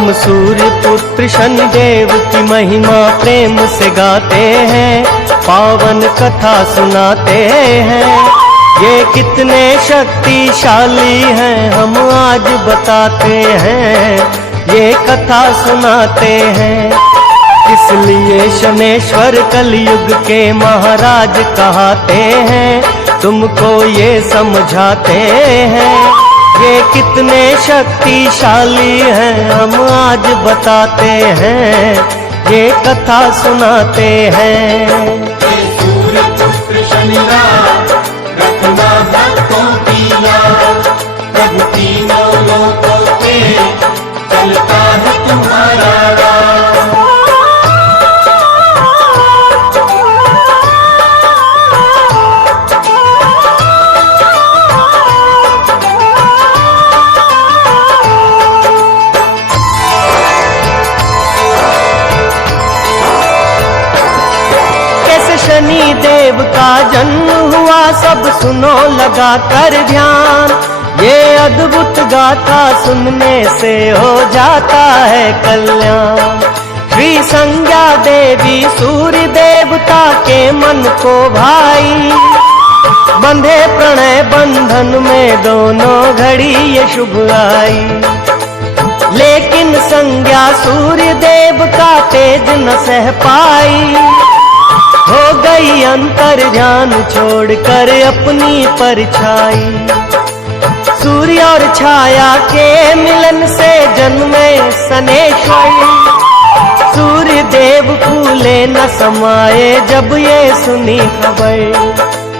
हम सूर्य पुत्र शनिदेव की महिमा प्रेम से गाते हैं, पावन कथा सुनाते हैं। ये कितने शक्तिशाली हैं हम आज बताते हैं, ये कथा सुनाते हैं। इसलिए शनेश्वर कलयुग के महाराज कहते हैं, तुमको ये समझाते हैं। ये कितने शक्तिशाली हैं हम आज बताते हैं, ये कथा सुनाते हैं। सूर्य पुत्र शनिदेव रखना भक्तों की याद, प्रभु तीनों लोकों पे चलता है तुम्हारा राज। शनि देव का जन्म हुआ सब सुनो लगा कर ध्यान, ये अद्भुत गाथा सुनने से हो जाता है कल्याण। श्री संज्ञा देवी सूर्य देवता के मन को भाई, बंधे प्रणय बंधन में दोनों घड़ी ये शुभ आई। लेकिन संज्ञा सूर्य देव का तेज न सह पाई, हो गई अंतर ध्यान छोड़कर अपनी परछाई। सूर्य और छाया के मिलन से जन्मे शनेश्वर, सूर्य देव फूले न समाये जब ये सुनी खबर।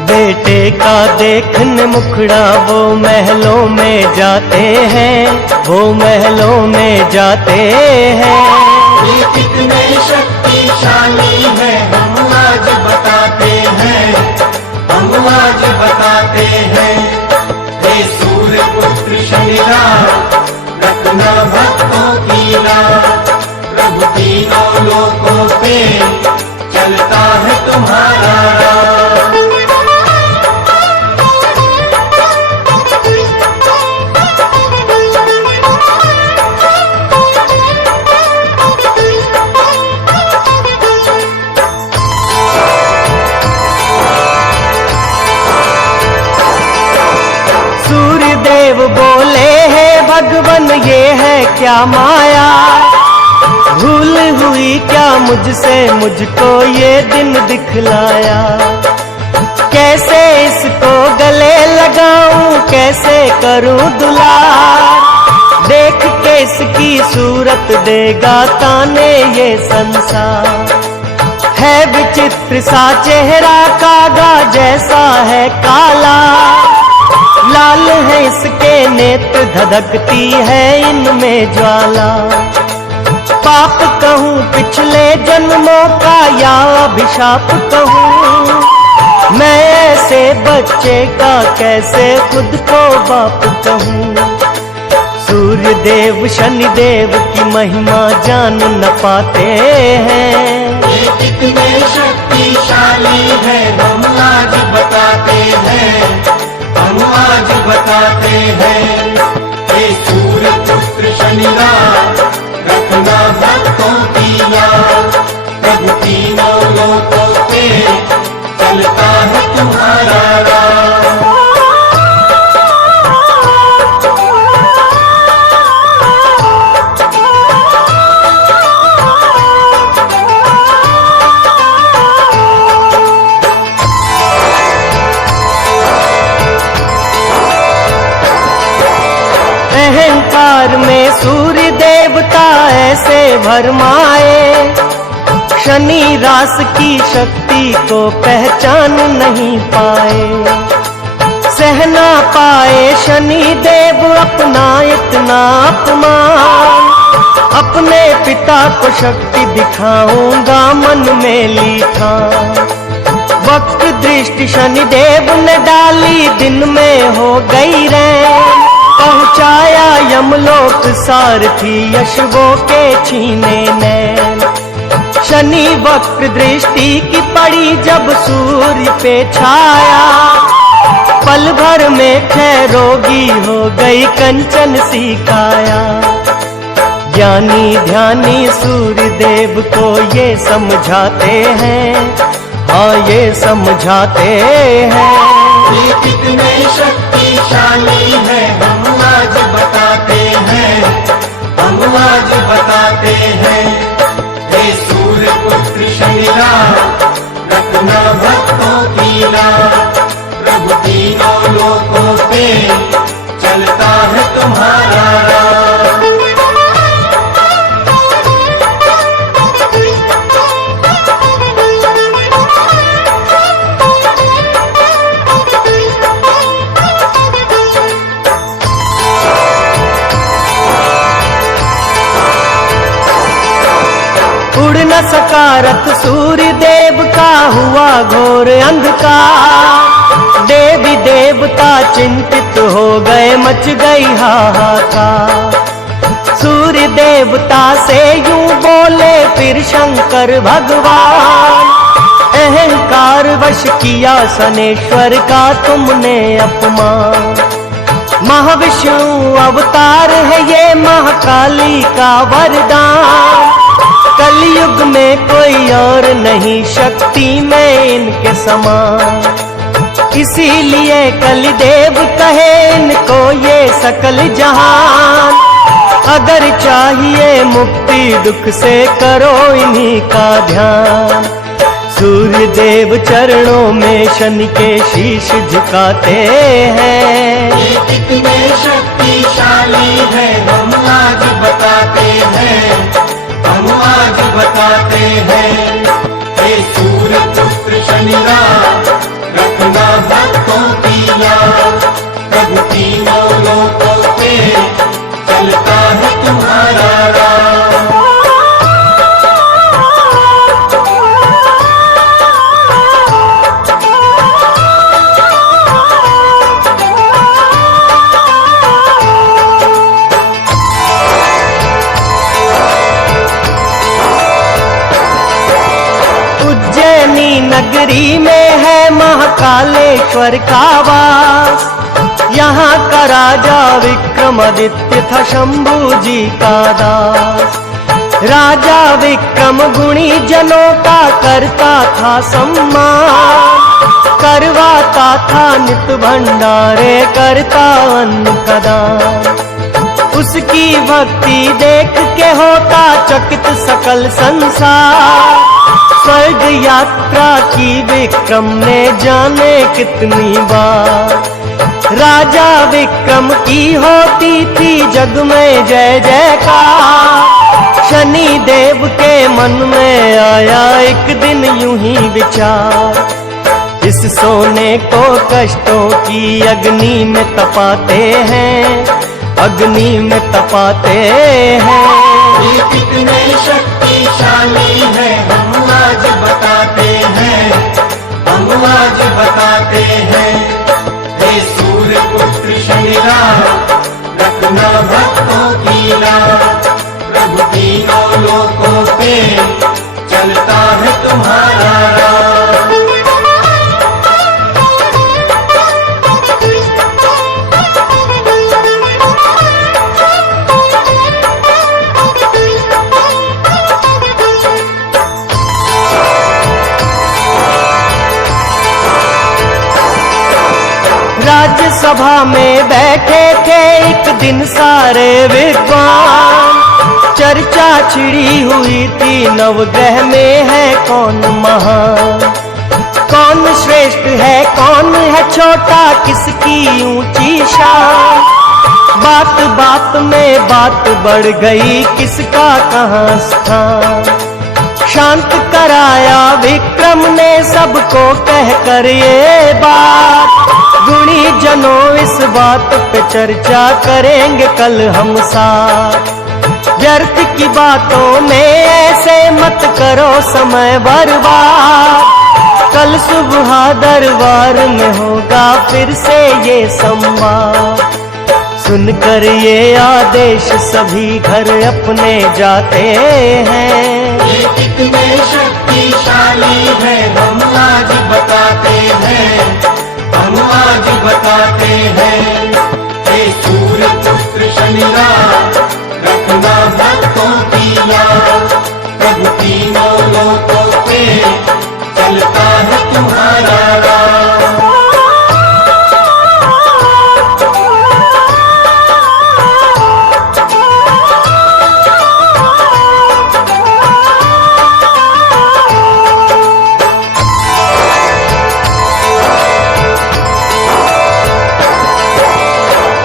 बेटे का देखने मुखड़ा वो महलों में जाते हैं, वो महलों में जाते हैं। ये कितने शक्तिशाली है हम आज बताते हैं, हम आज बताते हैं। हे सूर्य पुत्र शनिदेव रखना भक्तों की याद, प्रभु तीनों लोकों पे चलता है तुम्हारा राज। देव बोले हैं भगवन ये है क्या माया, भूल हुई क्या मुझसे मुझको ये दिन दिखलाया। कैसे इसको गले लगाऊं कैसे करूं दुलार, देख के इसकी सूरत देगा ताने ये संसार। है विचित्र सा चेहरा कागा जैसा है काला, लाल है इसके नेत्र धधकती है इनमें ज्वाला। पाप कहूँ पिछले जन्मों का या अभिशाप कहूँ, मैं ऐसे बच्चे का कैसे खुद को बाप कहूँ। सूर्य देव शनिदेव की महिमा जान न पाते हैं, ये कितने शक्तिशाली है हम आज बताते हैं, हम आज बताते हैं। हे सूर्य पुत्र शनिदेव रखना भक्तों की याद, प्रभु तीनों लोकों पे चलता है तुम्हारा राज। अहंकार में सूर्य देवता ऐसे भरमाए, शनि रास की शक्ति को पहचान नहीं पाए। सहना पाए शनि देव अपना इतना अपमान, अपने पिता को शक्ति दिखाऊंगा मन में ली था। वक्त दृष्टि शनि देव ने डाली दिन में हो गई रैन, पहुँचाया यमलोक सारथी यशवो के छीने नैन। शनि वक्र दृष्टि की पड़ी जब सूर्य पे छाया, पल भर में क्षय रोगी हो गई कंचन सी काया। ज्ञानी ध्यानी सूर्य देव को ये समझाते हैं, हाँ ये समझाते हैं। ये कितने शक्तिशाली है हम आज बताते हैं, हम आज बताते हैं। हे सूर्य पुत्र शनिदेव रखना भक्तों की राह, प्रभु तीनों लोकों पे चलता है तुम्हारा राह। उड़ न सका रथ सूर्य देव का, हुआ घोर अंधकार। देवी देवता चिंतित हो गए, मच गई हाहाकार। सूर्य देवता से यूं बोले फिर शंकर भगवान, अहंकार वश किया शनेश्वर का तुमने अपमान। महाविष्णु अवतार है ये महाकाली का वरदान। कलयुग में कोई और नहीं शक्ति में इनके समान, इसीलिए कलिदेव कहे इनको ये सकल जहान। अगर चाहिए मुक्ति दुख से करो इन्हीं का ध्यान। सूर्य देव चरणों में शनि के शीश झुकाते हैं। ये कितने शक्तिशाली है हम आज बताते हैं, हम आज बताते हैं। हे सूर्य पुत्र शनिदेव रखना भक्तों की याद, प्रभु तीनों लोकों पे चलता है तुम्हारा राह। नगरी में है महाकालेश्वर का वास। यहाँ का राजा विक्रमादित्य था शंभू जी का दास। राजा विक्रम गुणी जनों का करता था सम्मान, करवाता था नित भंडारे, करता अन्न का दान। उसकी भक्ति देख के होता चकित सकल संसार। स्वर्ग यात्रा की विक्रम ने जाने कितनी बार। राजा विक्रम की होती थी जग में जय जयकार। शनि देव के मन में आया एक दिन यूं ही विचार, इस सोने को कष्टों की अग्नि में तपाते हैं, अग्नि में तपाते हैं। ये कितने शक्तिशाली है हम आज बताते हैं, हम आज बताते हैं। हे सूर्य पुत्र शनिदेव रखना भक्तों की राह, प्रभु तीनों लोकों पे चलता है तुम्हारा राह। राज्यसभा में बैठे थे एक दिन सारे विद्वान। चर्चा छिड़ी हुई थी नवग्रह में है कौन महान। कौन श्रेष्ठ है कौन है छोटा, किसकी ऊंची शान। बात बात में बात बढ़ गई, किसका कहाँ स्थान। शांत कराया विक्रम ने सबको कह कर ये बात। गुणी जनों इस बात पे चर्चा करेंगे कल हम साथ। व्यर्थ की बातों में ऐसे मत करो समय बर्बाद। कल सुबह दरबार में होगा फिर से ये संवाद। सुनकर ये आदेश सभी घर अपने जाते हैं। ये कितने शक्तिशाली है हम आज बताते हैं, हम आज बताते हैं। हे सूर्य पुत्र शनिदेव रखना भक्त तीनों लोकों पे चलता है तुम्हारा राज।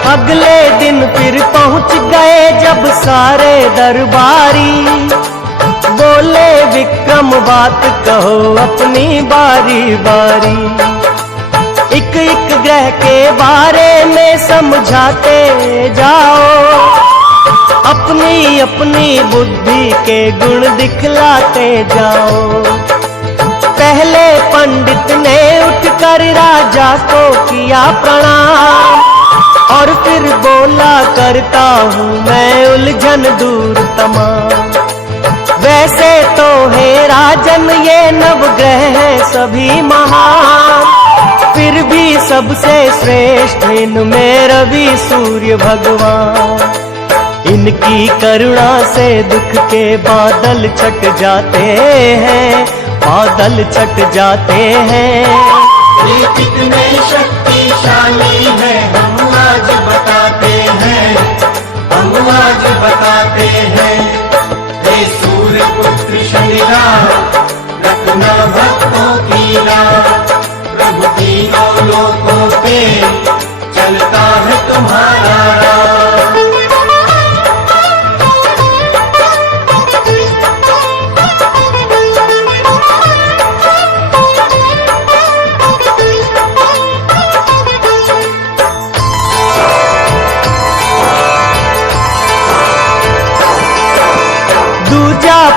अगले दिन फिर पहुंच गए जब सारे दरबारी, बोले विक्रम बात कहो अपनी बारी बारी। एक एक ग्रह के बारे में समझाते जाओ, अपनी अपनी बुद्धि के गुण दिखलाते जाओ। पहले पंडित ने उठकर राजा को किया प्रणाम, और फिर बोला करता हूँ मैं उलझन दूर तमाम। वैसे तो है राजन ये नवग्रह है सभी महान, फिर भी सबसे श्रेष्ठ इनमें रवि सूर्य भगवान। इनकी करुणा से दुख के बादल छट जाते हैं, बादल छट जाते हैं। ये कितने शक्तिशाली है हम आज बताते हैं, हम आज बताते हैं। हे सूर्य पुत्र शनिराज रखना भक्तों की राह, प्रभु तीनों लोकों पे चलता है तुम्हारा राज।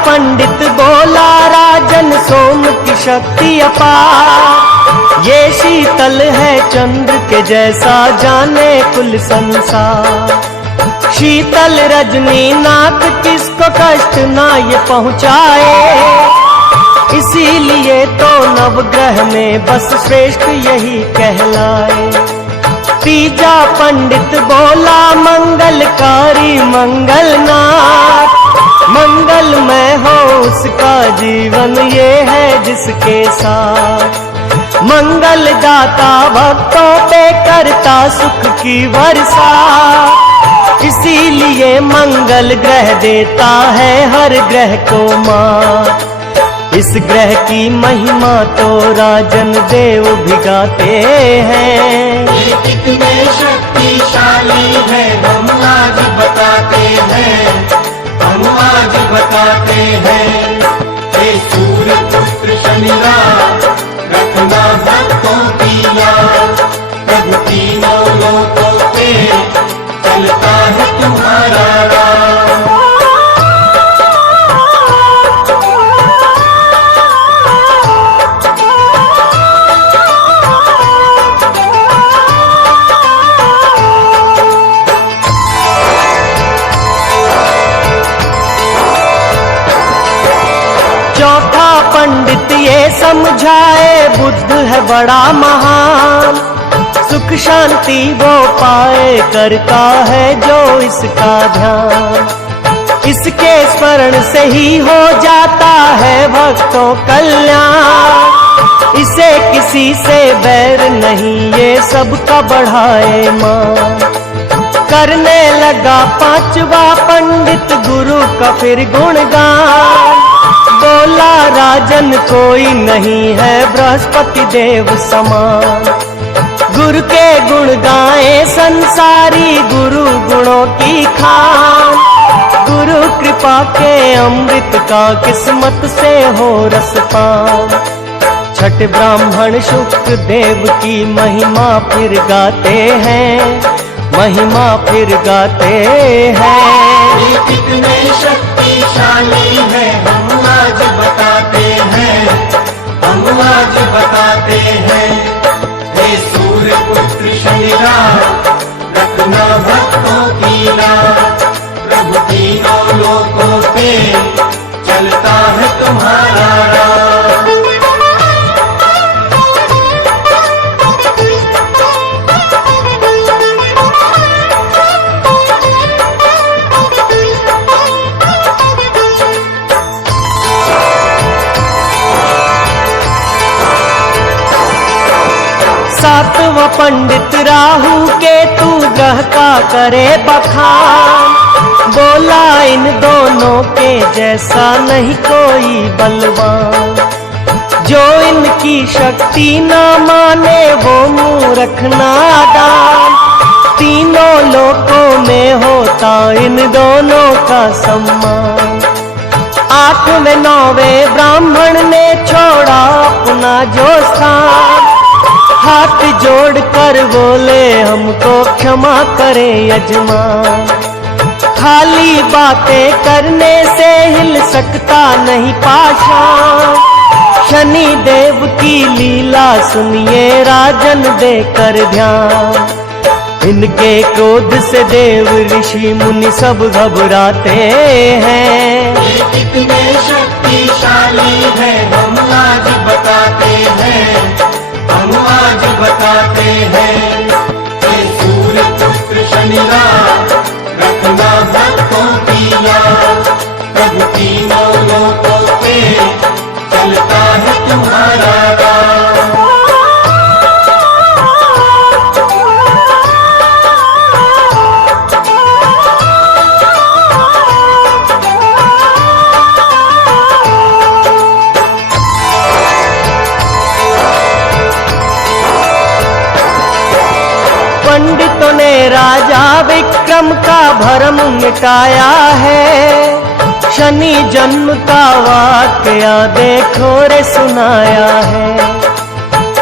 पंडित बोला राजन सोम की शक्ति अपार, ये शीतल है चंद्र के जैसा जाने कुल संसार। शीतल रजनी नाथ किसको कष्ट ना ये पहुँचाए, इसीलिए तो नवग्रह में बस श्रेष्ठ यही कहलाए। तीजा पंडित बोला मंगलकारी मंगलनाथ, मंगलमय हो उसका जीवन ये है जिसके साथ। मंगल दाता भक्तों पे करता सुख की वर्षा, इसीलिए मंगल ग्रह देता है हर ग्रह को मात। इस ग्रह की महिमा तो राजन देव भी गाते हैं। ये कितने शक्तिशाली है हम आज बताते हैं, हम आज बताते हैं। हे सूर्य पुत्र शनिराज रखना भक्तों की याद, प्रभु तीनों लोकों पे चलता है तुम्हारा राज। पंडित ये समझाए बुद्ध है बड़ा महान, सुख शांति वो पाए करता है जो इसका ध्यान। इसके स्मरण से ही हो जाता है भक्तों कल्याण, इसे किसी से बैर नहीं ये सबका बढ़ाए मान। करने लगा पांचवा पंडित गुरु का फिर गुणगान, बोला राजन कोई नहीं है बृहस्पति देव समान। गुरु के गुण गाए संसारी गुरु गुणों की खान, गुरु कृपा के अमृत का किस्मत से हो रसपान। छठ ब्राह्मण शुक्र देव की महिमा फिर गाते हैं, महिमा फिर गाते हैं। ये कितने शक्तिशाली है हम आज बताते हैं, हम आज बताते हैं। हे सूर्य पुत्र शनिराज रखना भक्तों की राह, प्रभु तीनों लोकों पे चलता है तुम्हारा राज। सातवां पंडित राहु के तू ग्रह का करे बखान, बोला इन दोनों के जैसा नहीं कोई बलवान। जो इनकी शक्ति ना माने वो मूर्ख नादान, तीनों लोकों में होता इन दोनों का सम्मान। 8वें 9वें ब्राह्मण ने छोड़ा अपना जो स्थान, हाथ जोड़ कर बोले हमको क्षमा करे यजमान। खाली बातें करने से हिल सकता नहीं पाषाण, शनि देव की लीला सुनिए राजन देकर ध्यान। इनके क्रोध से देव ऋषि मुनि सब घबराते हैं। ये कितने शक्तिशाली है हम आज बताते हैं, हम आज बताते हैं। ये सूर्य पुत्र शनि राज रखना भक्तों की याद, प्रभु तीनों लोकों पे चलता है तुम्हारा राज। पंडितों ने राजा विक्रम का भरम मिटाया है, शनि जन्म का वाकया देखो रे सुनाया है।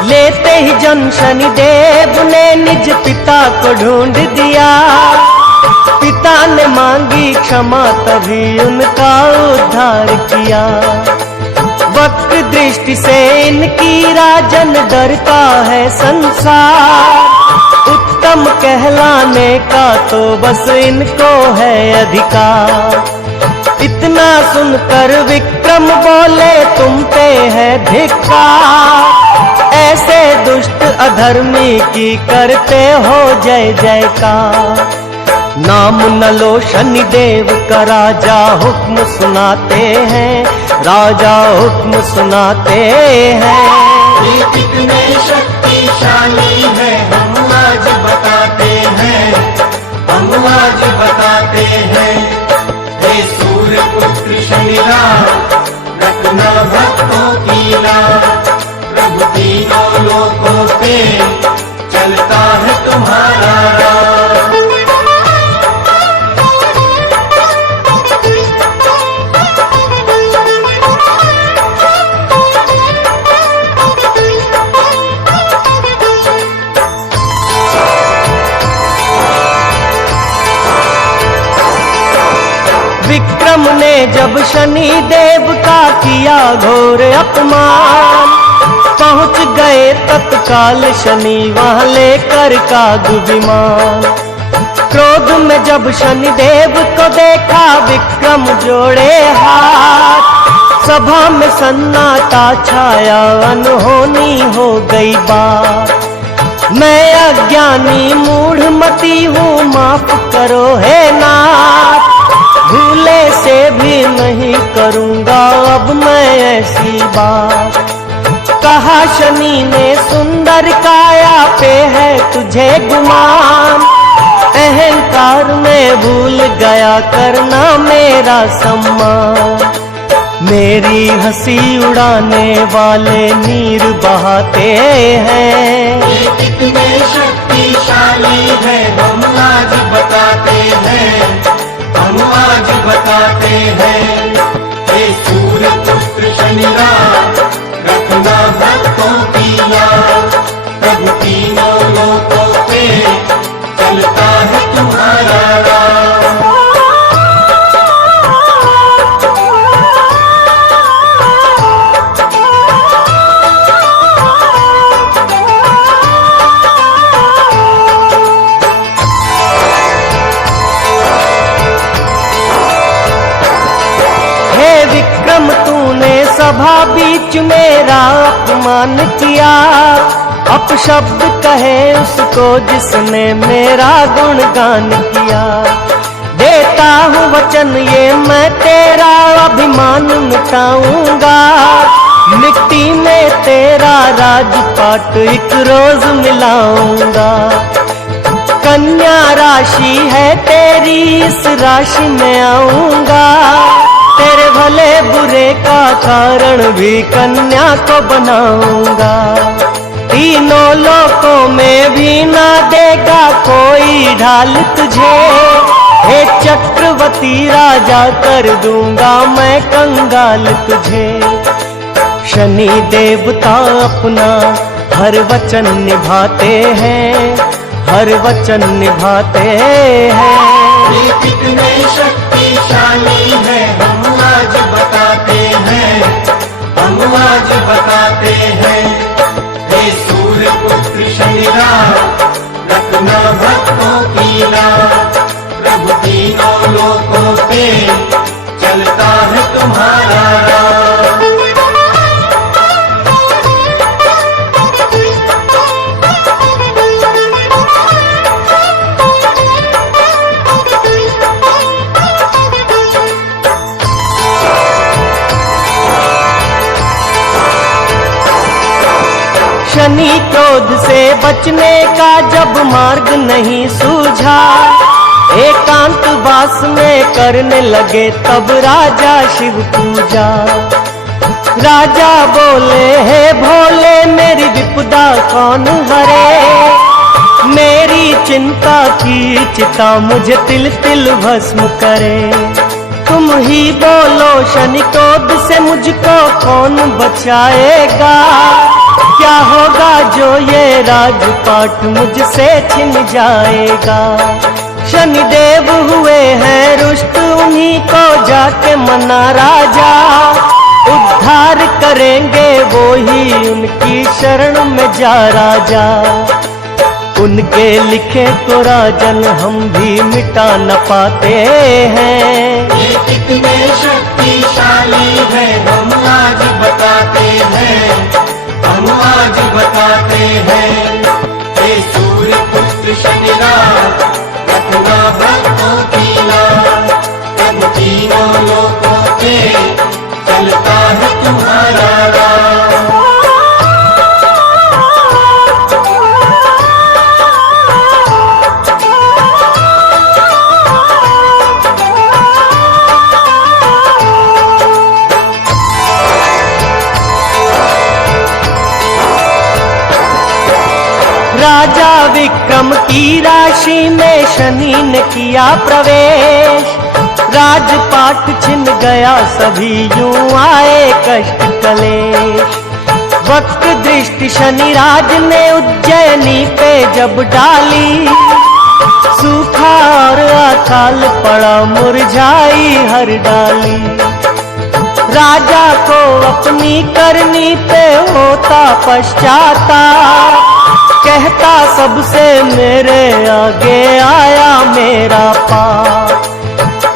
लेते ही जन्म शनि देव ने निज पिता को ढूंढ दिया, पिता ने मांगी क्षमा तभी उनका उद्धार किया। वक्र दृष्टि से इनकी राजन डरता है संसार, उत्तम कहलाने का तो बस इनको है अधिकार। इतना सुनकर विक्रम बोले तुम पे है धिक्कार, ऐसे दुष्ट अधर्मी की करते हो जय जयकार। नाम न लो शनि देव का राजा हुक्म सुनाते हैं, राजा हुक्म सुनाते हैं। ये कितने शक्तिशाली है हम आज बताते हैं, हम आज बताते हैं। हे सूर्य पुत्र शनि राज रखना भक्तों की लाज, प्रभु तीनों लोकों पे चलता है तुम्हारा राज। विक्रम ने जब शनि देव का किया घोर अपमान, पहुंच गए तत्काल शनि वहां लेकर काग विमान। क्रोध में जब शनि देव को देखा विक्रम जोड़े हाथ, सभा में सन्नाटा छाया अनहोनी हो गई बात। मैं अज्ञानी मूढ़मती हूँ माफ करो हे नाथ, भूले से भी नहीं करूँगा अब मैं ऐसी बात। कहा शनि ने सुंदर काया पे है तुझे गुमान, अहंकार में भूल गया करना मेरा सम्मान। मेरी हंसी उड़ाने वाले नीर बहाते हैं। ये कितने शक्तिशाली है हम आज बताते हैं, हम आज बताते हैं। हे सूर्य पुत्र शनि राज रखना भक्तों की याद, प्रभु तीनों लोकों पे चलता है तुम्हारा राज। विक्रम तूने सभा बीच मेरा अपमान किया, अपशब्द कहे उसको जिसने मेरा गुणगान किया। देता हूँ वचन ये मैं तेरा अभिमान मिटाऊंगा, मिट्टी में तेरा राजपाट एक रोज मिलाऊंगा। कन्या राशि है तेरी, इस राशि में आऊंगा। तेरे भले बुरे का कारण भी कन्या को बनाऊंगा। तीनों लोकों में भी ना देगा कोई ढाल तुझे। हे चक्रवर्ती राजा कर दूंगा मैं कंगाल तुझे। शनि देवता अपना हर वचन निभाते हैं, हर वचन निभाते हैं। ये कितने शक्तिशाली है हम आज बताते हैं, हम आज बताते हैं। हे सूर्य पुत्र शनिदेव रखना भक्तों की राह। प्रभु तीनों लोकों पे चलता है तुम्हारा राह। शनि क्रोध से बचने का जब मार्ग नहीं सूझा, एकांत वास में करने लगे तब राजा शिव पूजा। राजा बोले हे भोले मेरी विपदा कौन हरे। मेरी चिंता की चिता मुझे तिल तिल भस्म करे। तुम ही बोलो शनि क्रोध से मुझको कौन बचाएगा। क्या होगा जो ये राजपाट मुझसे छिन जाएगा। शनिदेव हुए हैं रुष्ट, उन्हीं को जाके मना राजा। उद्धार करेंगे वो ही, उनकी शरण में जा राजा। उनके लिखे को राजन हम भी मिटा न पाते हैं। ये कितने शक्तिशाली है हम आज बताते हैं, हम आज बताते हैं। हे सूर्य पुत्र शनिदेव रखना भक्तों की राह। प्रभु तीनों लोकों पे चलता है तुम्हारा राह। राजा विक्रम की राशि में शनि ने किया प्रवेश। राजपाट छिन गया सभी यूं आए कष्ट कलेश। वक्त दृष्टि शनि राज ने उज्जैनी पे जब डाली, सूखा और अकाल पड़ा मुरझाई हर डाली। राजा को अपनी करनी पे होता पश्चाताप, कहता सबसे मेरे आगे आया मेरा पाप।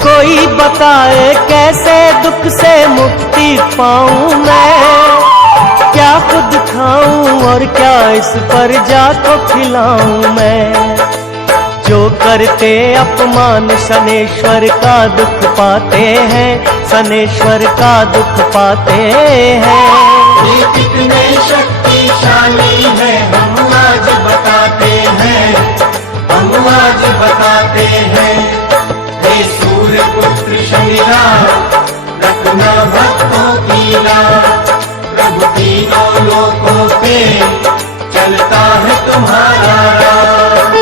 कोई बताए कैसे दुख से मुक्ति पाऊं मैं। क्या खुद खाऊं और क्या इस प्रजा को खिलाऊं मैं। जो करते अपमान शनेश्वर का दुख पाते हैं, शनेश्वर का दुख पाते हैं। ये कितने शक्तिशाली है हम आज बताते हैं, हम आज बताते हैं। हे सूर्य पुत्र शनिदेव रखना भक्तों की राह। प्रभु तीनों लोकों पे चलता है तुम्हारा राह।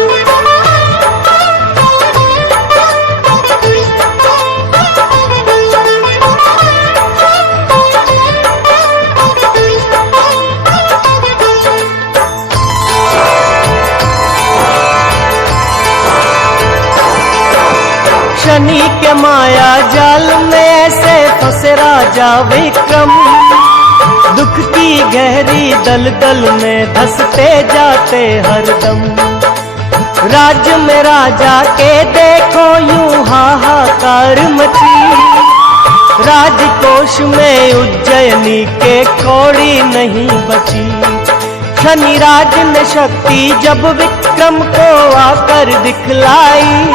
शनि के माया जाल में ऐसे फंसे राजा विक्रम। दुख की गहरी दलदल में धंसते जाते हरदम। राज्य में राजा के देखो यूं हाहाकार मची। राजकोष में उज्जैनी के कौड़ी नहीं बची। शनि राज ने शक्ति जब विक्रम को आकर दिखलाई,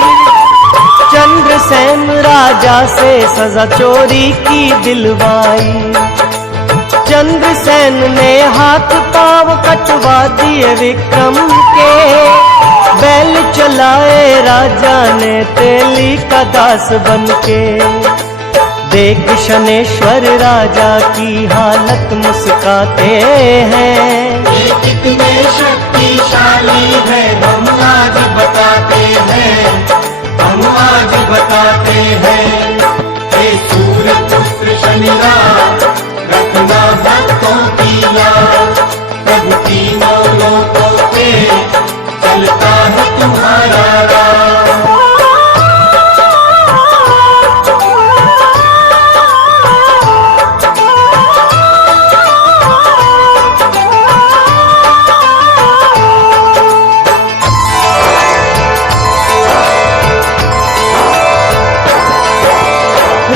चंद्रसेन राजा से सजा चोरी की दिलवाई। चंद्रसेन ने हाथ पांव कटवा दिए विक्रम के, बैल चलाए राजा ने तेली का दास बनके। देख शनेश्वर राजा की हालत मुस्काते हैं, ये कितने शक्तिशाली है हम आज बताते हैं, हम आज बताते हैं। हे सूर्य पुत्र शनिराज रखना भक्तों की याद, प्रभु तीनों लोकों पे चलता है तुम्हारा राज।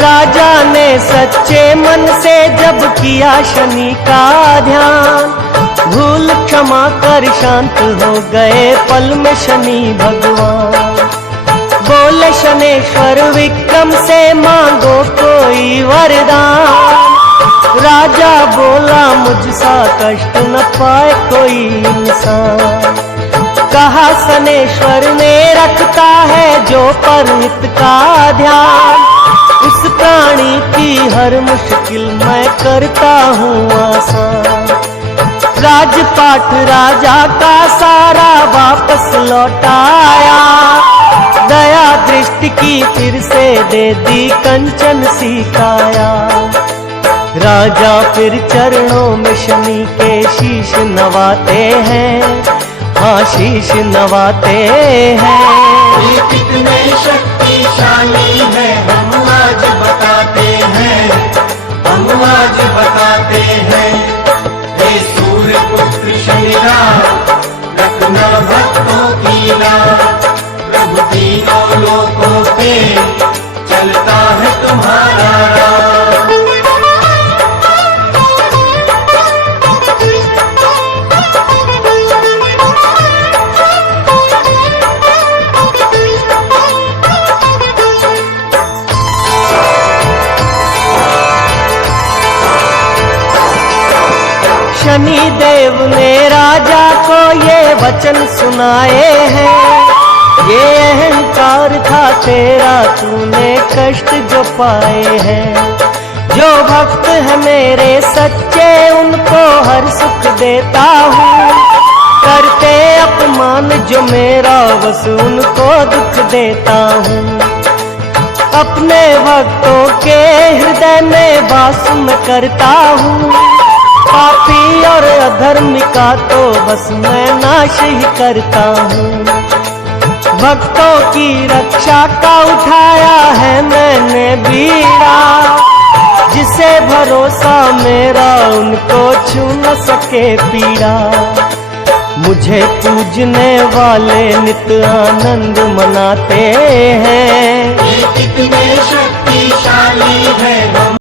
राजा ने सच्चे मन से जब किया शनि का ध्यान, भूल क्षमा कर शांत हो गए पल में शनि भगवान। बोले शनेश्वर विक्रम से मांगो कोई वरदान, राजा बोला मुझसा कष्ट न पाए कोई इंसान। कहा शनेश्वर ने रखता है जो परहित का ध्यान, इस प्राणी की हर मुश्किल मैं करता हूँ आसान। राजपाट राजा का सारा वापस लौटाया, दया दृष्टि की फिर से दे दी कंचन सी काया। राजा फिर चरणों में शनि के शीश नवाते हैं, हाँ शीश नवाते हैं। ये कितने शक्तिशाली है हम आज बताते हैं, हम आज बताते हैं। हे सूर्य पुत्र शनिराज रखना भक्तों की लाज, प्रभु तीनों लोकों पे चलता है तुम्हारा राज। शनि देव ने राजा को ये वचन सुनाए हैं, ये अहंकार था तेरा तूने कष्ट जो पाए हैं। जो भक्त है मेरे सच्चे उनको हर सुख देता हूँ, करते अपमान जो मेरा बस उनको दुख देता हूँ। अपने भक्तों के हृदय में वास मैं करता हूँ, पापी और अधर्मी का तो बस मैं नाश ही करता हूँ। भक्तों की रक्षा का उठाया है मैंने बीड़ा, जिसे भरोसा मेरा उनको छू न सके पीड़ा। मुझे पूजने वाले नित आनंद मनाते हैं, ये कितने शक्तिशाली है हम